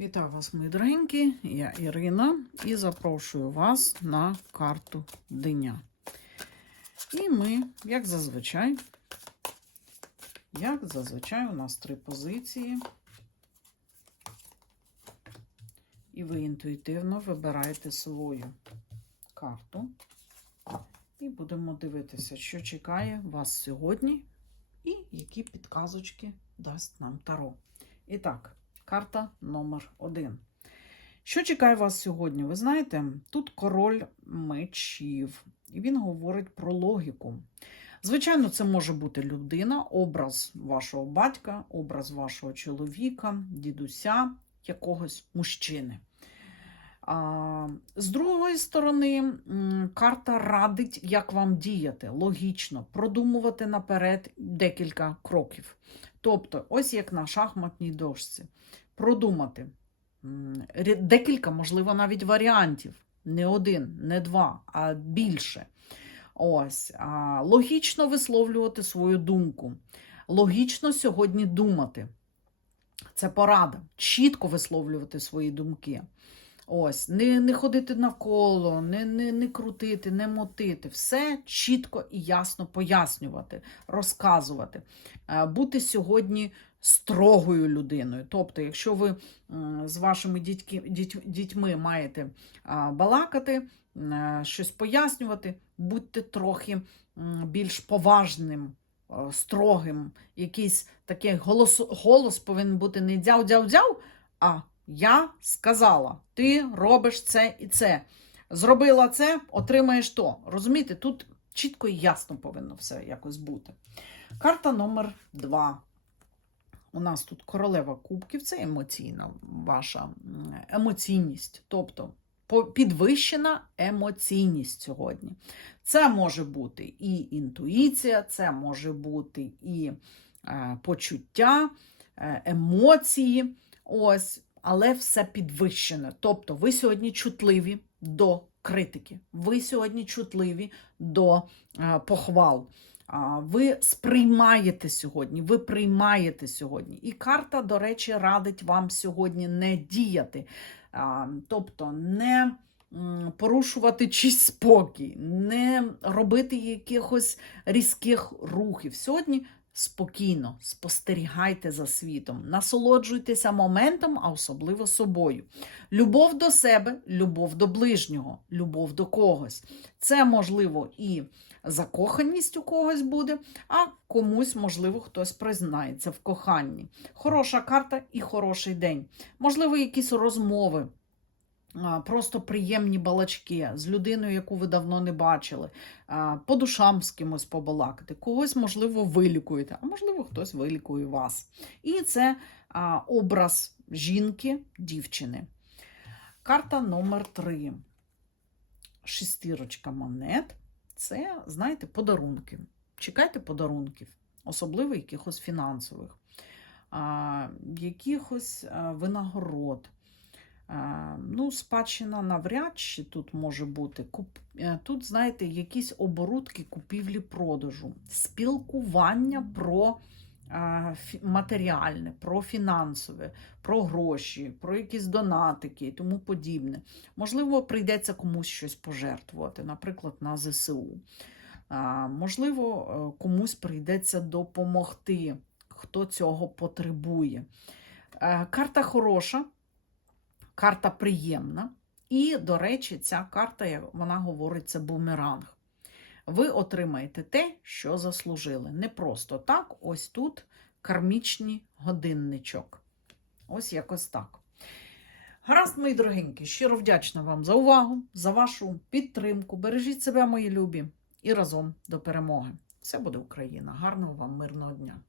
Вітаю вас, мої дорогенькі, я Ірина і запрошую вас на карту Диня. І ми, як зазвичай, як зазвичай, у нас три позиції. І ви інтуїтивно вибираєте свою карту. І будемо дивитися, що чекає вас сьогодні, і які підказочки дасть нам Таро. І так. Карта номер один. Що чекає вас сьогодні? Ви знаєте, тут король мечів, і він говорить про логіку. Звичайно, це може бути людина, образ вашого батька, образ вашого чоловіка, дідуся, якогось мужчини. А, З другої сторони, карта радить, як вам діяти логічно, продумувати наперед декілька кроків. Тобто, ось як на шахматній дошці продумати декілька, можливо, навіть варіантів. Не один, не два, а більше. Ось, Логічно висловлювати свою думку. Логічно сьогодні думати. Це порада. Чітко висловлювати свої думки. Ось, Не не ходити навколо, не не, не крутити, не мотити. Все чітко і ясно пояснювати, розказувати. Бути сьогодні строгою людиною. Тобто, якщо ви з вашими дітьки, діть, дітьми маєте балакати, щось пояснювати, будьте трохи більш поважним, строгим. Якийсь такий голос голос повинен бути не дзяв-дзяв-дзяв, а я сказала, ти робиш це і це. Зробила це, отримаєш то. Розумієте, тут чітко і ясно повинно все якось бути. Карта номер два. У нас тут королева кубків це емоційна ваша емоційність. Тобто підвищена емоційність сьогодні. Це може бути і інтуїція, це може бути і е, почуття, е, емоції. Ось, але все підвищене. Тобто, ви сьогодні чутливі до критики, ви сьогодні чутливі до е, похвал. Ви сприймаєте сьогодні, ви приймаєте сьогодні. І карта, до речі, радить вам сьогодні не діяти, тобто не порушувати чийсь спокій, не робити якихось різких рухів. Сьогодні спокійно спостерігайте за світом, насолоджуйтеся моментом, а особливо собою. Любов до себе, любов до ближнього, любов до когось. Це можливо і закоханість у когось буде, а комусь, можливо, хтось признається в коханні. Хороша карта і хороший день. Можливо, якісь розмови. Просто приємні балачки з людиною, яку ви давно не бачили, по душам з кимось побалакати. Когось, можливо, вилікуєте, а можливо, хтось вилікує вас. І це образ жінки, дівчини. Карта номер 3 Шестірочка монет це, знаєте, подарунки. Чекайте подарунків, особливо якихось фінансових, якихось винагород. А, ну, Спадщина навряд чи тут може бути. Е, тут, знаєте, якісь оборудки купівлі-продажу, спілкування про матеріальне, про фінансове, про гроші, про якісь донатики і тому подібне. Можливо, прийдеться комусь щось пожертвувати, наприклад, на ЗСУ. Можливо, е, комусь прийдеться допомогти, хто цього потребує. Е, карта хороша, карта приємна. І, до речі, ця карта, вона говорить, це бумеранг ви отримаєте те, що заслужили. Не просто так, ось тут кармічний годинничок. Ось якось так. Гаразд, мої дорогенькі, щиро вдячна вам за увагу, за вашу підтримку. Бережіть себе, мої любі, і разом до перемоги. Все буде Україна! Гарного вам мирного дня!